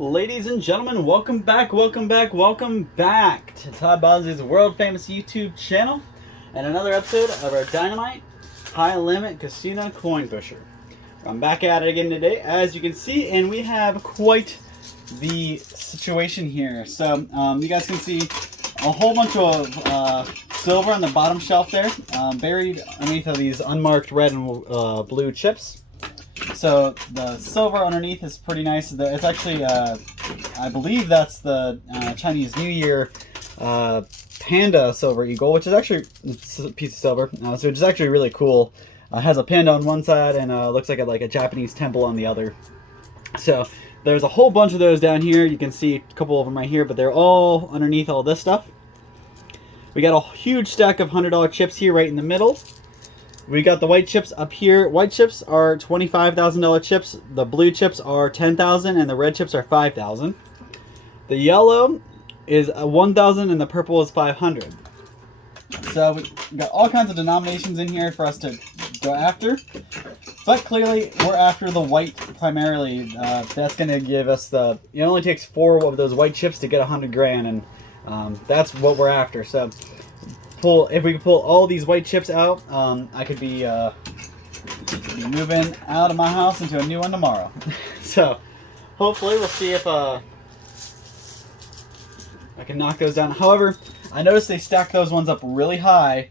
Ladies and gentlemen, welcome back to Todd Bosley's world famous YouTube channel and another episode of our Dynamite High Limit Casino Coin Pusher. I'm back at it again today, as you can see, and we have quite the situation here. So you guys can see a whole bunch of silver on the bottom shelf there, buried underneath of these unmarked red and blue chips. So the silver underneath is pretty nice. It's actually, I believe that's the Chinese New Year panda silver eagle, which is actually a piece of silver. So it's actually really cool. Has a panda on one side and looks like a Japanese temple on the other. So there's a whole bunch of those down here. You can see a couple of them right here, but they're all underneath all this stuff. We got a huge stack of $100 chips here right in the middle. We got the white chips up here. White chips are $25,000 chips. The blue chips are $10,000 and the red chips are $5,000. The yellow is $1,000 and the purple is $500. So we got all kinds of denominations in here for us to go after. But clearly we're after the white primarily. That's going to give us the... It only takes 4 of those white chips to get 100 grand, and that's what we're after. So if we can pull all these white chips out, I could be moving out of my house into a new one tomorrow. So hopefully we'll see if I can knock those down. However, I noticed they stack those ones up really high,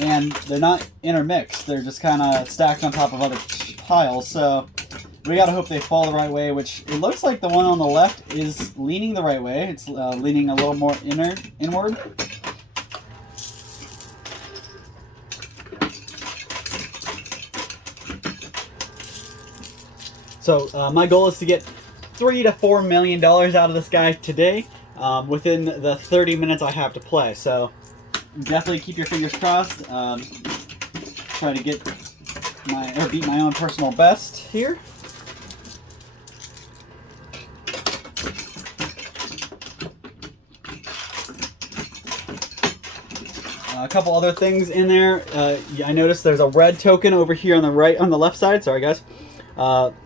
and they're not intermixed. They're just kind of stacked on top of other piles. So we gotta hope they fall the right way, which it looks like the one on the left is leaning the right way. It's leaning a little more inward. So my goal is to get $3 to $4 million out of this guy today, within the 30 minutes I have to play. So definitely keep your fingers crossed. Try to get beat my own personal best here. A couple other things in there. I noticed there's a red token over here on the left side. Sorry guys.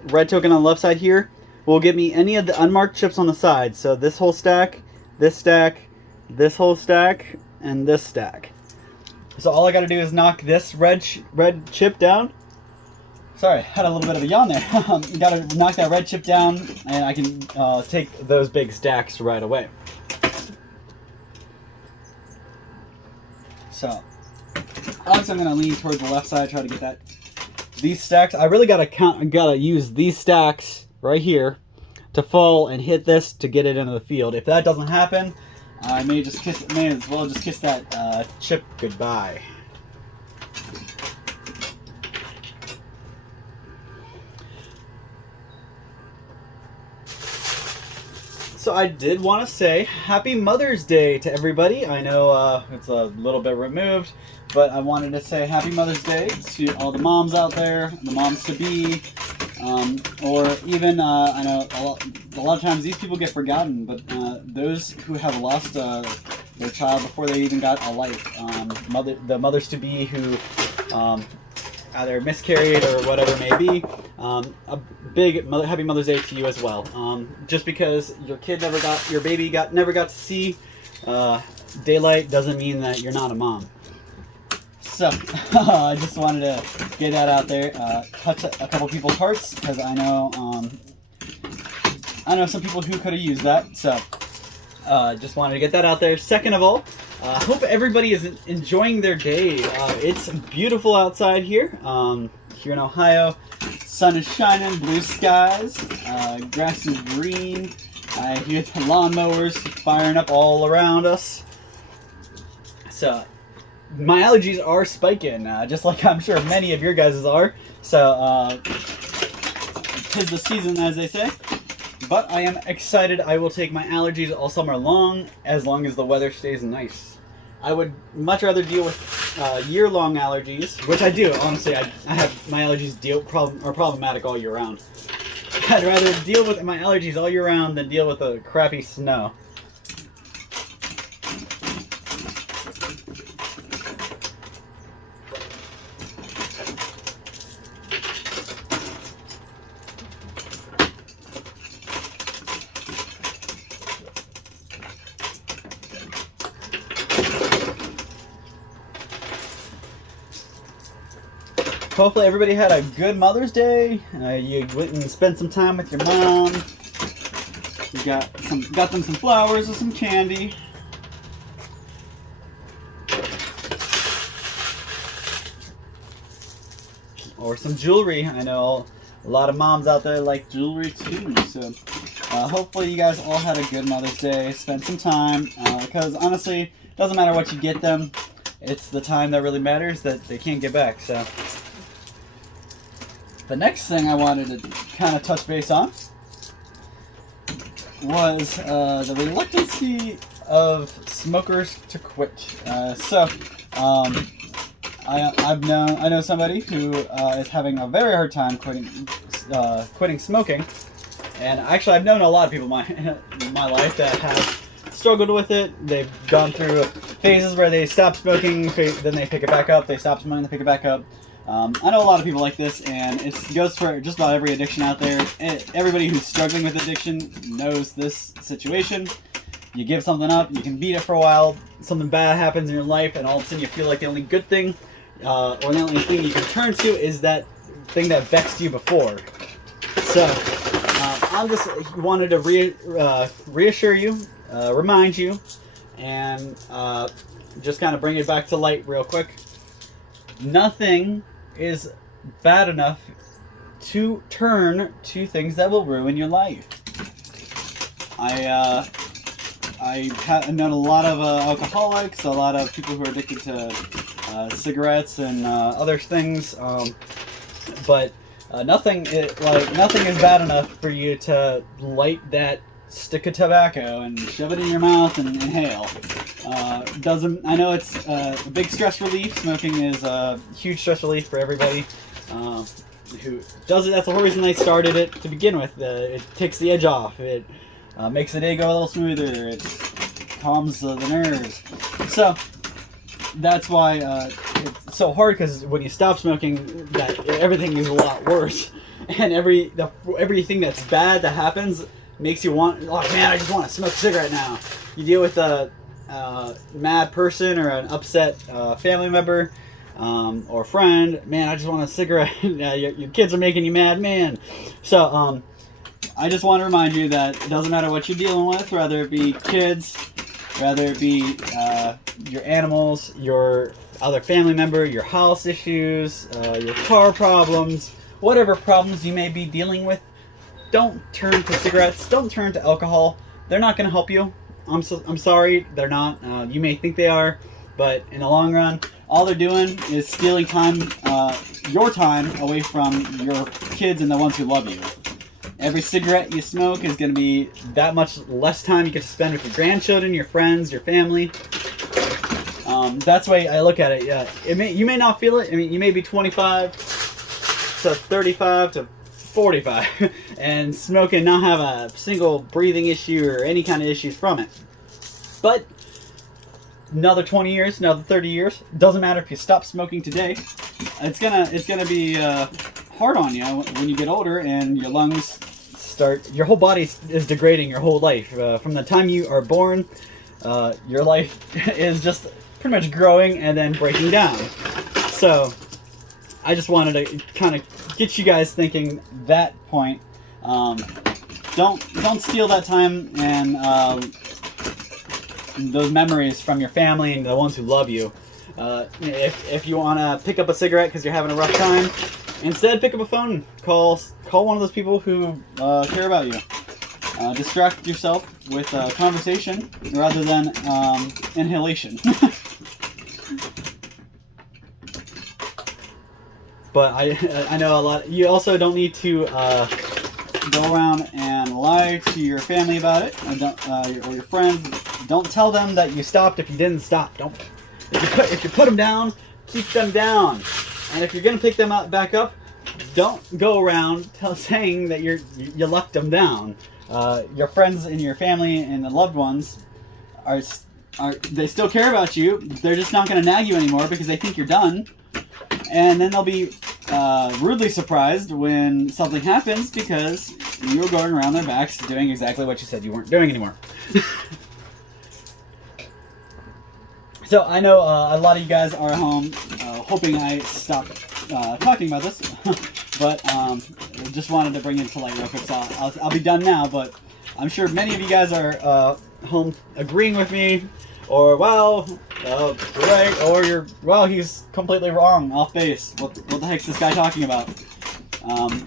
Red token on the left side here will give me any of the unmarked chips on the side. So this whole stack, this whole stack, and this stack. So all I got to do is knock this red chip down. Sorry, had a little bit of a yawn there. You got to knock that red chip down, and I can take those big stacks right away. So obviously I'm going to lean towards the left side, try to get these stacks. I really gotta use these stacks right here to fall and hit this to get it into the field. If that doesn't happen, I may as well just kiss that chip goodbye. So I did want to say Happy Mother's Day to everybody. I know it's a little bit removed, but I wanted to say Happy Mother's Day to all the moms out there, the moms-to-be, or even, I know a lot of times these people get forgotten, but those who have lost their child before they even got a life, the mothers-to-be who either miscarried or whatever it may be, a big Happy Mother's Day to you as well. Just because your baby never got to see daylight doesn't mean that you're not a mom. So I just wanted to get that out there, touch a couple people's hearts, because I know some people who could have used that. So just wanted to get that out there. Second of all, hope everybody is enjoying their day. It's beautiful outside here. Here in Ohio, sun is shining, blue skies, grass is green. I hear the lawnmowers firing up all around us. So my allergies are spiking, just like I'm sure many of your guys' are. So 'tis the season, as they say. But I am excited. I will take my allergies all summer long as the weather stays nice. I would much rather deal with year-long allergies, which I do. Honestly, I have my allergies are problematic all year round. I'd rather deal with my allergies all year round than deal with the crappy snow. hopefully everybody had a good Mother's Day. You went and spent some time with your mom. You got them some flowers and some candy. Or some jewelry. I know a lot of moms out there like jewelry too. So hopefully you guys all had a good Mother's Day. Spent some time. Because honestly, it doesn't matter what you get them. It's the time that really matters that they can't get back. So the next thing I wanted to kind of touch base on was the reluctancy of smokers to quit. I know somebody who is having a very hard time quitting smoking, and actually I've known a lot of people in my life that have struggled with it. They've gone through phases where they stop smoking, then they pick it back up. They stop smoking, they pick it back up. I know a lot of people like this, and it goes for just about every addiction out there. Everybody who's struggling with addiction knows this situation. You give something up, you can beat it for a while, something bad happens in your life, and all of a sudden you feel like the only good thing, or the only thing you can turn to is that thing that vexed you before. So, I just wanted to reassure you, remind you, and just kind of bring it back to light real quick. Nothing is bad enough to turn to things that will ruin your life. I've known a lot of alcoholics, a lot of people who are addicted to cigarettes and other things, but nothing is bad enough for you to light that stick of tobacco and shove it in your mouth and inhale. I know it's a big stress relief. Smoking is a huge stress relief for everybody who does it. That's the whole reason they started it to begin with. It takes the edge off. It makes the day go a little smoother. It calms the nerves. So that's why it's so hard, because when you stop smoking, that everything is a lot worse, and everything that's bad that happens makes you want, oh man, I just want to smoke a cigarette now. You deal with a mad person or an upset family member or friend, man, I just want a cigarette. Your kids are making you mad, man. So I just want to remind you that it doesn't matter what you're dealing with, whether it be kids, whether it be your animals, your other family member, your house issues, your car problems, whatever problems you may be dealing with. Don't turn to cigarettes. Don't turn to alcohol. They're not going to help you. I'm sorry, they're not. You may think they are, but in the long run, all they're doing is stealing time, your time, away from your kids and the ones who love you. Every cigarette you smoke is going to be that much less time you get to spend with your grandchildren, your friends, your family. That's the way I look at it. Yeah, you may not feel it. I mean, you may be 25 to 35 to 45 and smoke and not have a single breathing issue or any kind of issues from it. But another 20 years, another 30 years, doesn't matter if you stop smoking today. It's gonna be hard on you when you get older and your lungs your whole body is degrading your whole life. From the time you are born, your life is just pretty much growing and then breaking down. So I just wanted to kind of get you guys thinking that point. Don't steal that time and those memories from your family and the ones who love you. If you want to pick up a cigarette because you're having a rough time, instead pick up a phone. Call one of those people who care about you. Distract yourself with a conversation rather than inhalation. But I know a lot. You also don't need to go around and lie to your family about it, or your friends. Don't tell them that you stopped if you didn't stop. If you put them down, keep them down. And if you're gonna pick them back up, don't go around saying that you left them down. Your friends and your family and the loved ones they still care about you. They're just not gonna nag you anymore because they think you're done. And then they'll be rudely surprised when something happens because you were going around their backs doing exactly what you said you weren't doing anymore. So I know a lot of you guys are at home hoping I stop talking about this, but just wanted to bring it to light real quick. So I'll be done now, but I'm sure many of you guys are home agreeing with me, or well, right, or you're well, he's completely wrong, off base. What the heck's this guy talking about?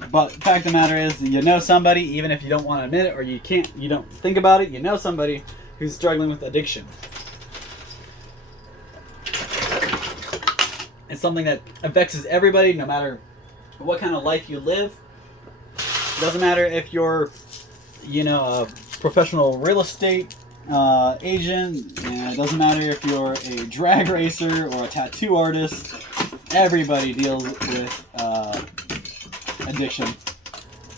But the fact of the matter is, you know somebody, even if you don't want to admit it or you don't think about it, you know somebody who's struggling with addiction. It's something that affects everybody, no matter what kind of life you live. It doesn't matter if you're, a professional real estate agent. It doesn't matter if you're a drag racer or a tattoo artist. Everybody deals with addiction,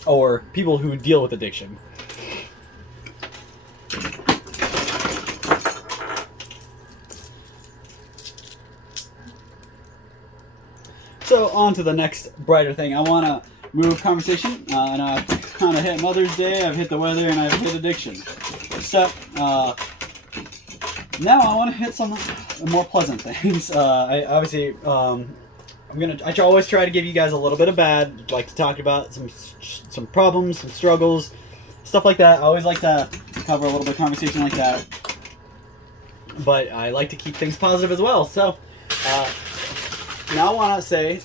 or people who deal with addiction. So on to the next brighter thing. I want to move conversation, and I've kind of hit Mother's Day, I've hit the weather, and I've hit addiction. So now I want to hit some more pleasant things. I always try to give you guys a little bit of bad, like to talk about some problems, some struggles, stuff like that. I always like to cover a little bit of conversation like that, but I like to keep things positive as well. So now I want to say,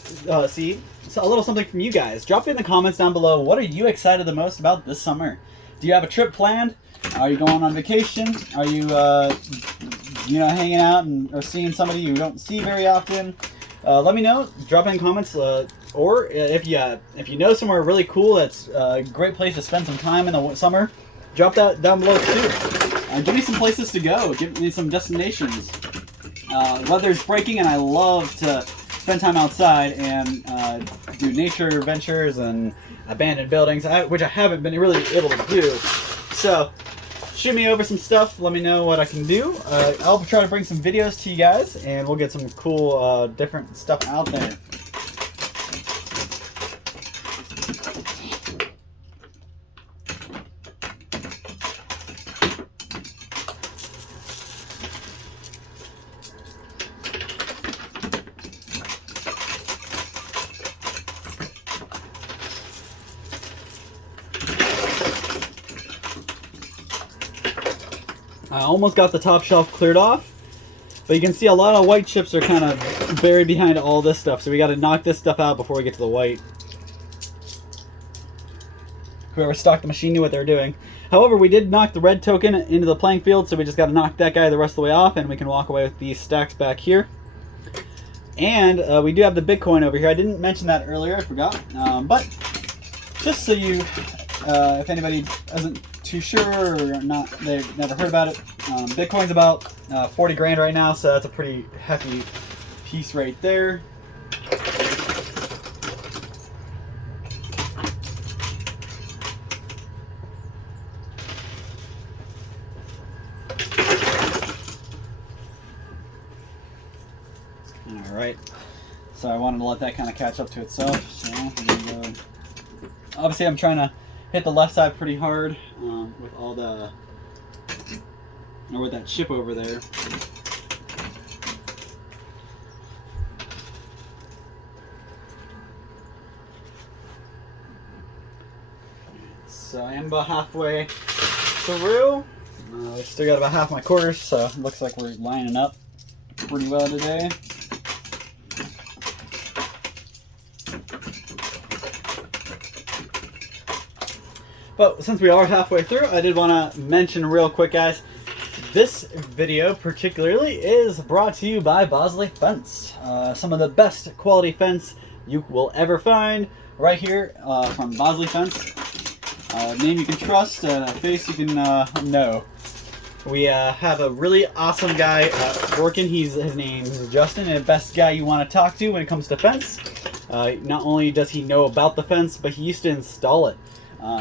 see a little something from you guys. Drop in the comments down below. What are you excited the most about this summer? Do you have a trip planned? Are you going on vacation? Are you, hanging out or seeing somebody you don't see very often? Let me know. Drop in comments, or if you know somewhere really cool that's a great place to spend some time in the summer, drop that down below too. Give me some places to go. Give me some destinations. Weather's breaking, and I love to spend time outside and do nature adventures and abandoned buildings, which I haven't been really able to do. So shoot me over some stuff. Let me know what I can do. I'll try to bring some videos to you guys, and we'll get some cool different stuff out there. I almost got the top shelf cleared off, but you can see a lot of white chips are kind of buried behind all this stuff, so we got to knock this stuff out before we get to the white. Whoever stocked the machine knew what they were doing. However, we did knock the red token into the playing field, so we just got to knock that guy the rest of the way off, and we can walk away with these stacks back here. And we do have the Bitcoin over here. I didn't mention that earlier, I forgot. But just so you, if anybody isn't too sure or not, they've never heard about it, Bitcoin's about 40 grand right now, so that's a pretty hefty piece right there. Alright, so I wanted to let that kind of catch up to itself, so we're gonna go. Obviously I'm trying to hit the left side pretty hard with all the, or with that chip over there. So I am about halfway through. I still got about half my quarters, so it looks like we're lining up pretty well today. But since we are halfway through, I did want to mention real quick, guys, this video particularly is brought to you by Bosley Fence. Some of the best quality fence you will ever find right here from Bosley Fence. Name you can trust, a face you can know. We have a really awesome guy working. His name is Justin, and the best guy you want to talk to when it comes to fence. Not only does he know about the fence, but he used to install it.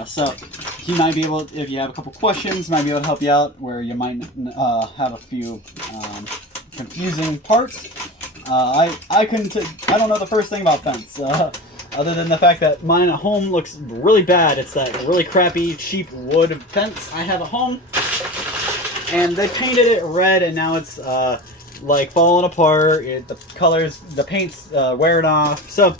So he might be able, if you have a couple questions, might be able to help you out where you might have a few confusing parts. I don't know the first thing about fence, other than the fact that mine at home looks really bad. It's that really crappy, cheap wood fence I have at home, and they painted it red, and now it's like falling apart. The colors, the paint's wearing off. So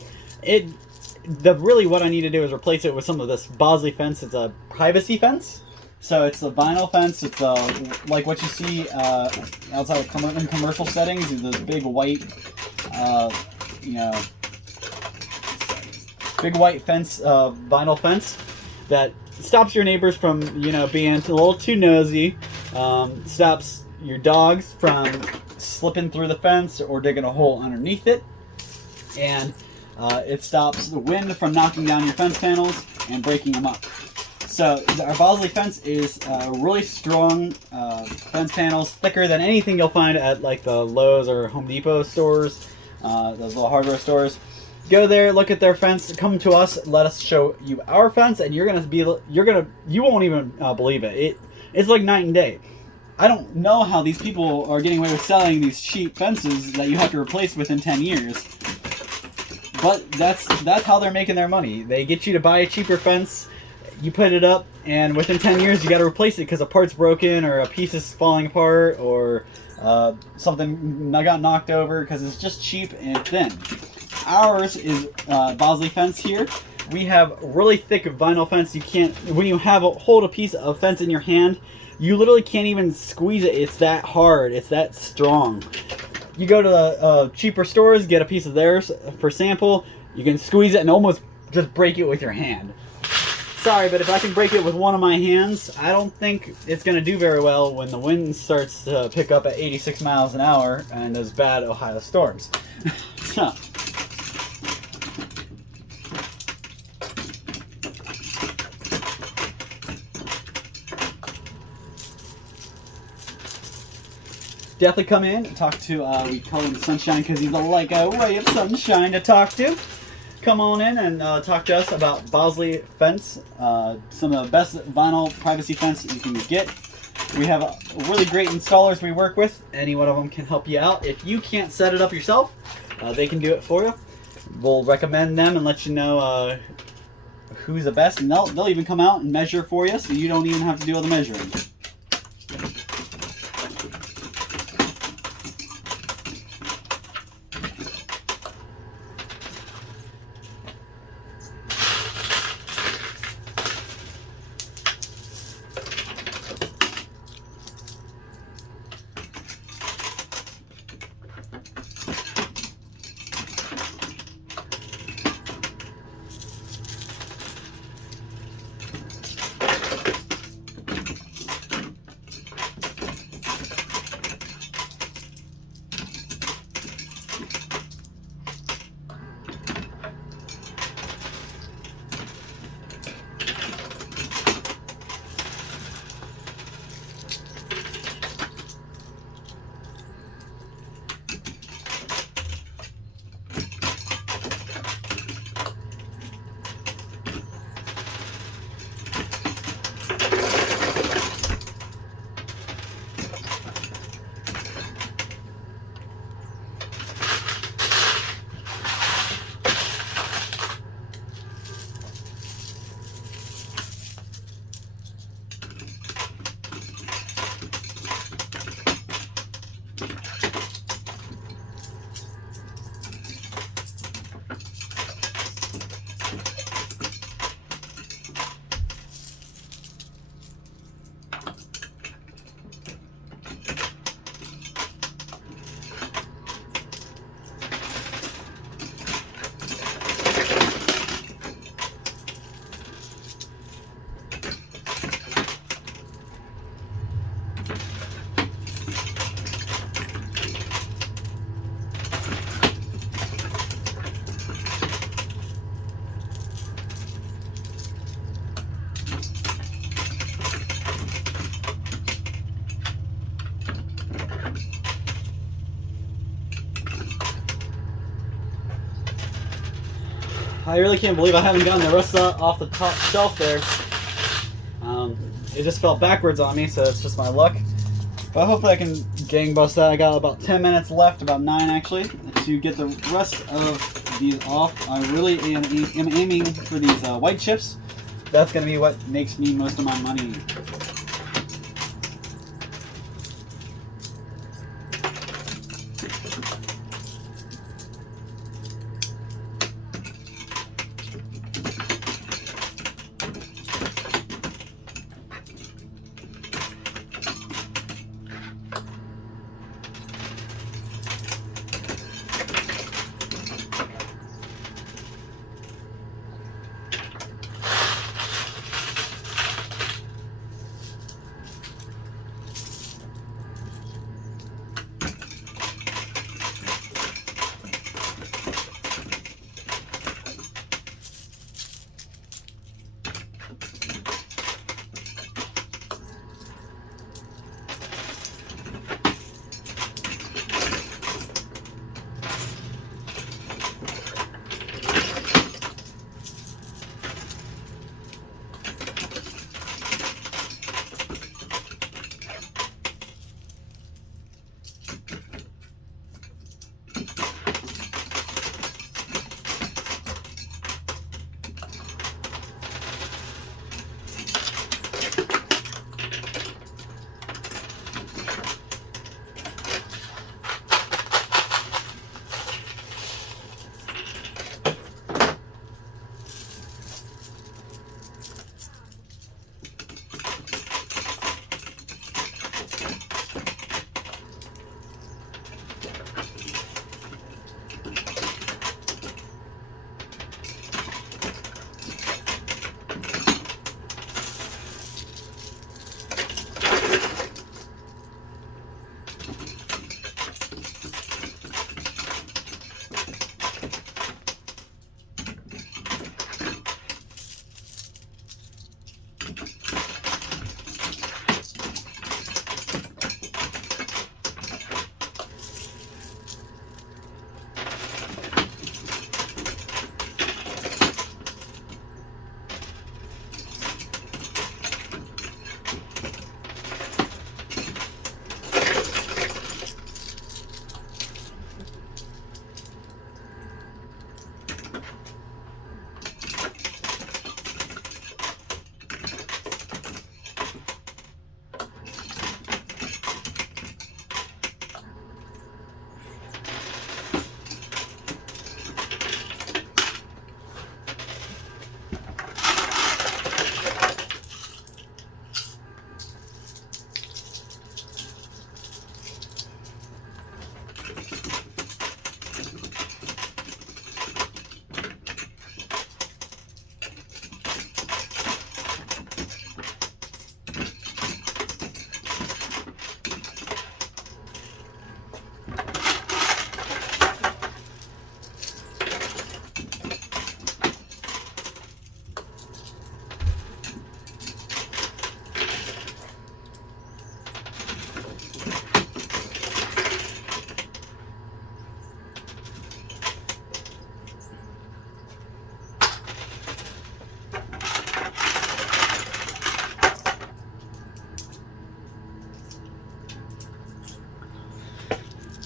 really what I need to do is replace it with some of this Bosley fence. It's a privacy fence. So it's a vinyl fence. It's like what you see outside of in commercial settings. Those big white, big white fence, vinyl fence that stops your neighbors from being a little too nosy. Stops your dogs from slipping through the fence or digging a hole underneath it, and it stops the wind from knocking down your fence panels and breaking them up. So our Bosley fence is really strong fence panels, thicker than anything you'll find at like the Lowe's or Home Depot stores, those little hardware stores. Go there, look at their fence, come to us, let us show you our fence, and you won't even believe it. It's like night and day. I don't know how these people are getting away with selling these cheap fences that you have to replace within 10 years. But that's how they're making their money. They get you to buy a cheaper fence, you put it up, and within 10 years you got to replace it because a part's broken or a piece is falling apart or something got knocked over because it's just cheap and thin. Ours is Bosley fence here. We have really thick vinyl fence. You can't, when you hold a piece of fence in your hand, you literally can't even squeeze it. It's that hard. It's that strong. You go to the cheaper stores, get a piece of theirs for sample. You can squeeze it and almost just break it with your hand. Sorry, but if I can break it with one of my hands, I don't think it's going to do very well when the wind starts to pick up at 86 miles an hour and those bad Ohio storms. So. Definitely come in and talk to, we call him Sunshine because he's like a ray of sunshine to talk to. Come on in and talk to us about Bosley fence, some of the best vinyl privacy fence you can get. We have really great installers we work with. Any one of them can help you out. If you can't set it up yourself, they can do it for you. We'll recommend them and let you know who's the best, and they'll even come out and measure for you, so you don't even have to do all the measuring. I really can't believe I haven't gotten the rest off the top shelf there. It just fell backwards on me, so it's just my luck. But hopefully I can gang bust that. I got about 10 minutes left, about 9 actually, to get the rest of these off. I really am aiming for these white chips. That's going to be what makes me most of my money.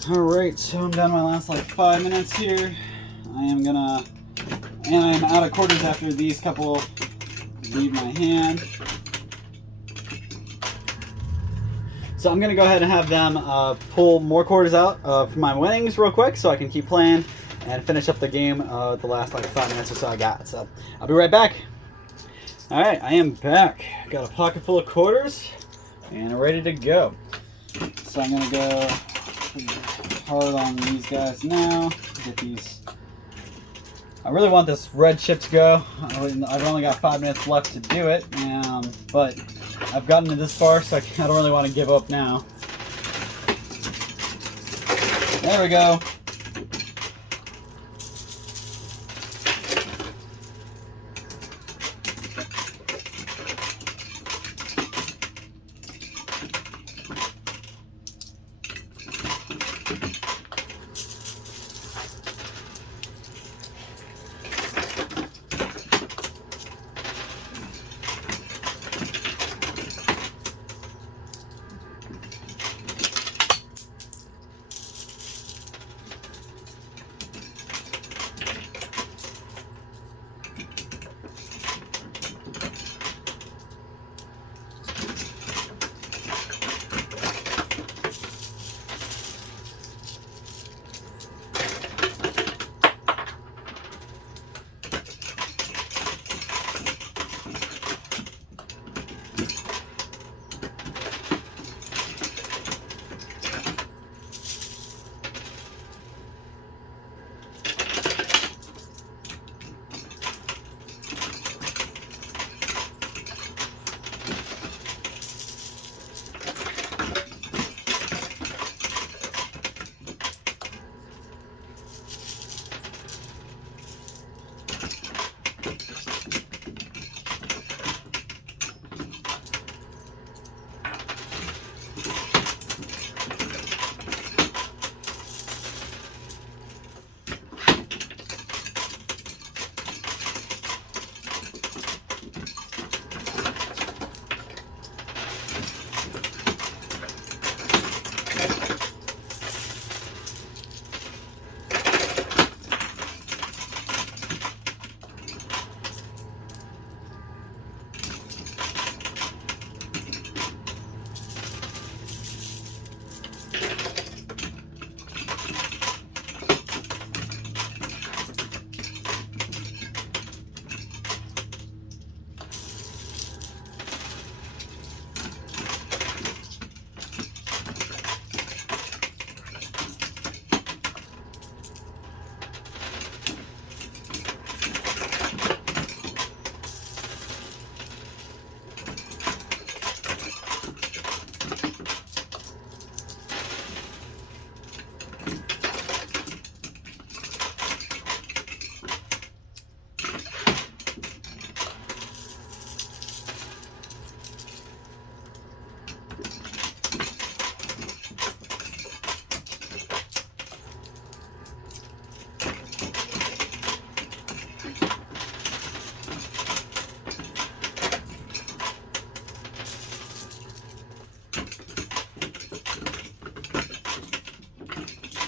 Alright, so I'm down to my last like 5 minutes here. I am out of quarters after these couple leave my hand. So I'm gonna go ahead and have them pull more quarters out for my winnings real quick so I can keep playing and finish up the game the last like 5 minutes or so I got. So I'll be right back. Alright, I am back. Got a pocket full of quarters and ready to go. So I'm gonna go hard on these guys now. Get these. I really want this red chip to go. I've only got 5 minutes left to do it, but I've gotten to this far, so I don't really want to give up now. There we go.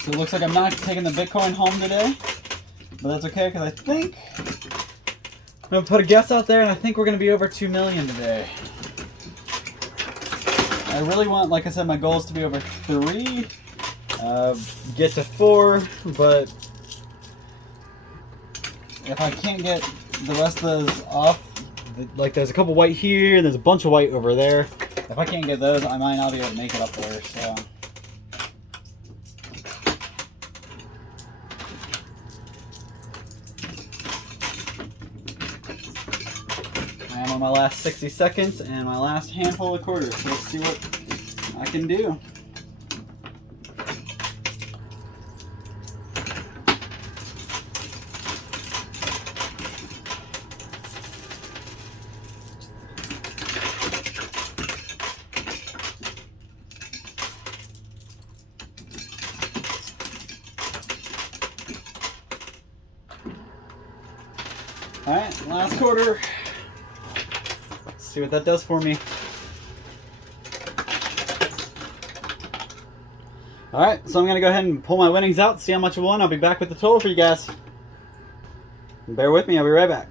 So it looks like I'm not taking the Bitcoin home today, but that's okay because I think I'm gonna put a guess out there, and I think we're gonna be over 2 million today. I really want, like I said, my goal is to be over 3, get to 4, but if I can't get the rest of those off, like there's a couple white here, and there's a bunch of white over there. If I can't get those, I might not be able to make it up there. So. I am on my last 60 seconds and my last handful of quarters. So let's see what I can do. Alright, last quarter. Let's see what that does for me. Alright, so I'm going to go ahead and pull my winnings out, see how much I won. I'll be back with the total for you guys. Bear with me, I'll be right back.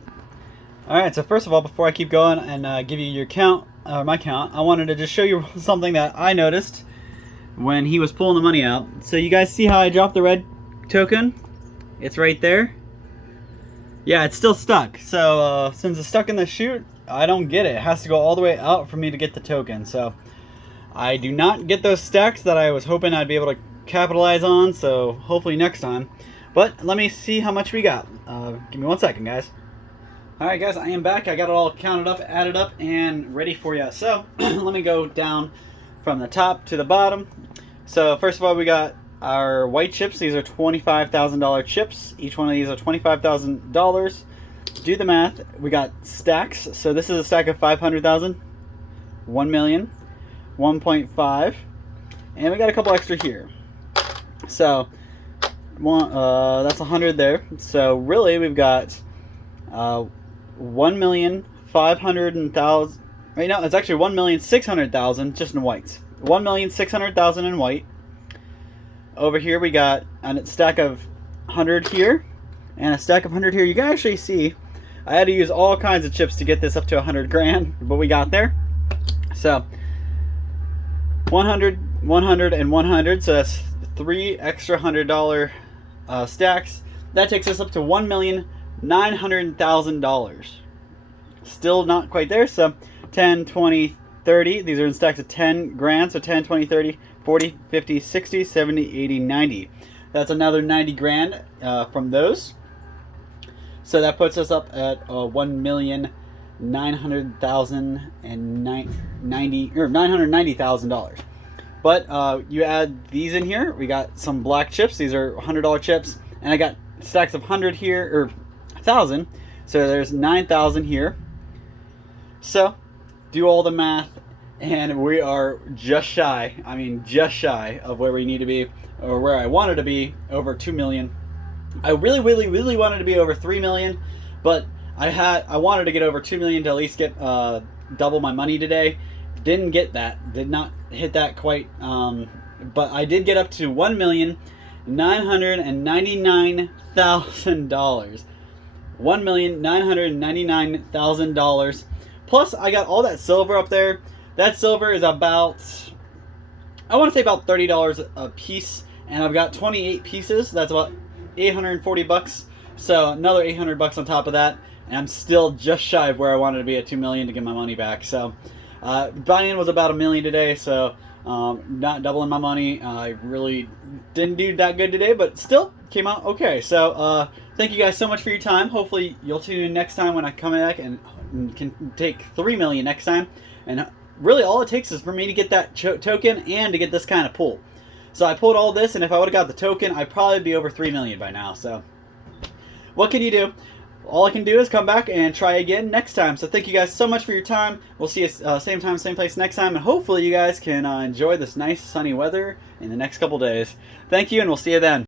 Alright, so first of all, before I keep going and give you your count, or my count, I wanted to just show you something that I noticed when he was pulling the money out. So you guys see how I dropped the red token? It's right there. Yeah, it's still stuck. So since it's stuck in the chute, I don't get it. It has to go all the way out for me to get the token. So I do not get those stacks that I was hoping I'd be able to capitalize on, so hopefully next time. But let me see how much we got. Give me 1 second, guys. Alright guys, I am back. I got it all counted up, added up, and ready for you. So let me go down from the top to the bottom. So first of all, we got our white chips. These are $25,000 chips. Each one of these are $25,000. Do the math. We got stacks. So this is a stack of 500,000, 1 million, 1.5, and we got a couple extra here. So that's 100 there. So really we've got 1,500,000. Right now it's actually 1,600,000 just in whites. 1,600,000 in white. Over here we got a stack of 100 here and a stack of 100 here. You can actually see I had to use all kinds of chips to get this up to 100 grand, but we got there. So 100, 100, and 100, so that's 3 extra $100 stacks. That takes us up to $1,900,000. Still not quite there, so 10, 20, 30. These are in stacks of 10 grand, so 10, 20, 30, 40, 50, 60, 70, 80, 90. That's another 90 grand from those. So that puts us up at $1,990,000. But you add these in here. We got some black chips. These are $100 chips, and I got stacks of 100 here, or 1,000. So there's 9,000 here. So do all the math, and we are just shy. I mean, just shy of where we need to be, or where I wanted to be, over 2 million. I really wanted to be over 3 million, but I wanted to get over 2 million to at least get double my money today. Didn't get that. Did not hit that quite. But I did get up to $1,999,000. $1,999,000. Plus, I got all that silver up there. That silver is about, I want to say about $30 a piece, and I've got 28 pieces. That's about 840 bucks. So another 800 bucks on top of that, and I'm still just shy of where I wanted to be at 2 million to get my money back. So buy-in was about $1 million today, so not doubling my money. I really didn't do that good today, but still came out okay. So thank you guys so much for your time. Hopefully you'll tune in next time when I come back and can take 3 million next time. And really all it takes is for me to get that token and to get this kind of pull. So I pulled all this, and if I would have got the token, I'd probably be over 3 million by now. So what can you do? All I can do is come back and try again next time. So thank you guys so much for your time. We'll see you same time, same place next time. And hopefully you guys can enjoy this nice sunny weather in the next couple days. Thank you, and we'll see you then.